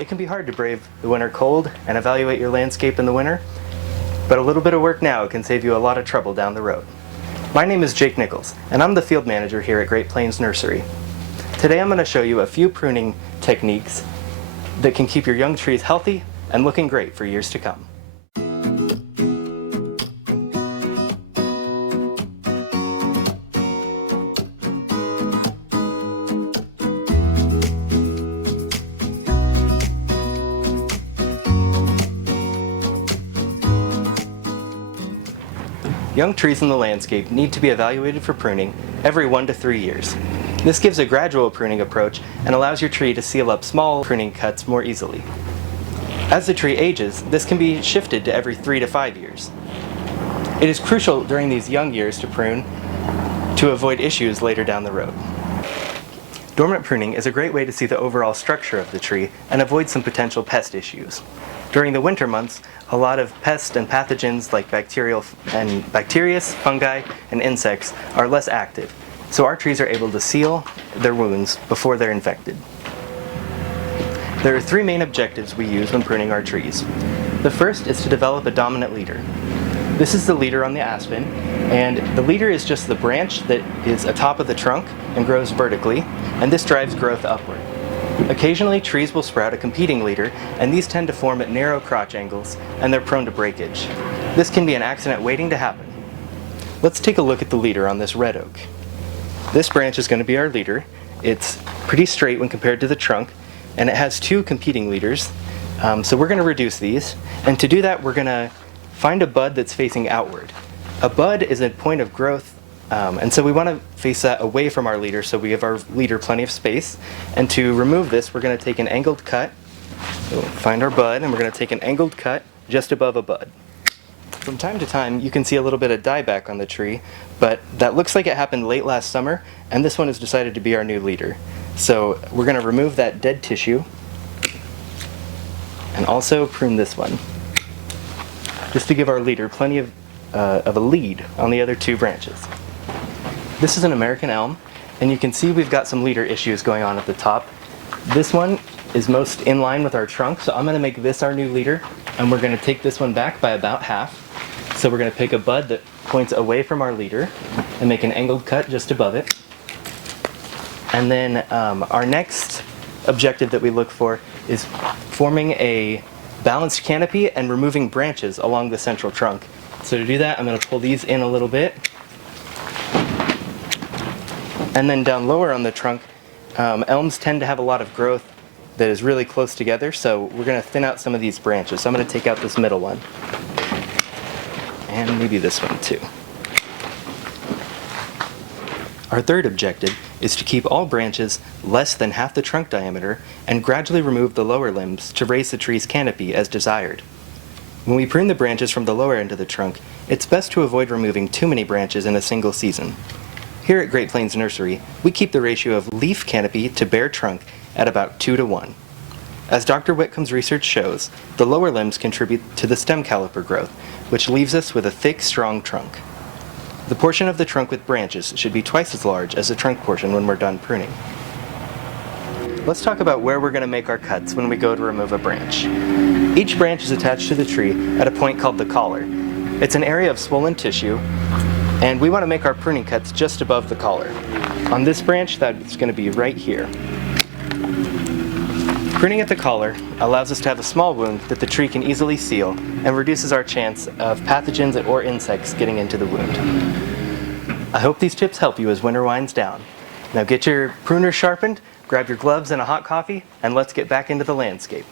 It can be hard to brave the winter cold and evaluate your landscape in the winter, but a little bit of work now can save you a lot of trouble down the road. My name is Jake Nichols, and I'm the field manager here at Great Plains Nursery. Today I'm going to show you a few pruning techniques that can keep your young trees healthy and looking great for years to come. Young trees in the landscape need to be evaluated for pruning every 1 to 3 years. This gives a gradual pruning approach and allows your tree to seal up small pruning cuts more easily. As the tree ages, this can be shifted to every 3 to 5 years. It is crucial during these young years to prune to avoid issues later down the road. Dormant pruning is a great way to see the overall structure of the tree and avoid some potential pest issues. During the winter months, a lot of pests and pathogens like bacteria, fungi, and insects are less active, so our trees are able to seal their wounds before they're infected. There are 3 main objectives we use when pruning our trees. The first is to develop a dominant leader. This is the leader on the aspen, and the leader is just the branch that is atop of the trunk and grows vertically, and this drives growth upward. Occasionally, trees will sprout a competing leader, and these tend to form at narrow crotch angles, and they're prone to breakage. This can be an accident waiting to happen. Let's take a look at the leader on this red oak. This branch is going to be our leader. It's pretty straight when compared to the trunk, and it has 2 competing leaders, so we're going to reduce these. And to do that, we're going to find a bud that's facing outward. A bud is a point of growth, and so we want to face that away from our leader so we give our leader plenty of space. And to remove this, we're going to take an angled cut. So find our bud, and we're going to take an angled cut just above a bud. From time to time, you can see a little bit of dieback on the tree, but that looks like it happened late last summer, and this one has decided to be our new leader. So we're going to remove that dead tissue and also prune this one, just to give our leader plenty of a lead on the other 2 branches. This is an American elm, and you can see we've got some leader issues going on at the top. This one is most in line with our trunk, so I'm going to make this our new leader, and we're going to take this one back by about half. So we're going to pick a bud that points away from our leader and make an angled cut just above it. And then our next objective that we look for is forming a balanced canopy and removing branches along the central trunk. So to do that, I'm going to pull these in a little bit. And then down lower on the trunk, elms tend to have a lot of growth that is really close together, so we're going to thin out some of these branches. So I'm going to take out this middle one. And maybe this one too. Our third objective is to keep all branches less than half the trunk diameter and gradually remove the lower limbs to raise the tree's canopy as desired. When we prune the branches from the lower end of the trunk, it's best to avoid removing too many branches in a single season. Here at Great Plains Nursery, we keep the ratio of leaf canopy to bare trunk at about 2 to 1. As Dr. Whitcomb's research shows, the lower limbs contribute to the stem caliper growth, which leaves us with a thick, strong trunk. The portion of the trunk with branches should be twice as large as the trunk portion when we're done pruning. Let's talk about where we're going to make our cuts when we go to remove a branch. Each branch is attached to the tree at a point called the collar. It's an area of swollen tissue, and we want to make our pruning cuts just above the collar. On this branch, that's going to be right here. Pruning at the collar allows us to have a small wound that the tree can easily seal and reduces our chance of pathogens or insects getting into the wound. I hope these tips help you as winter winds down. Now get your pruner sharpened, grab your gloves and a hot coffee, and let's get back into the landscape.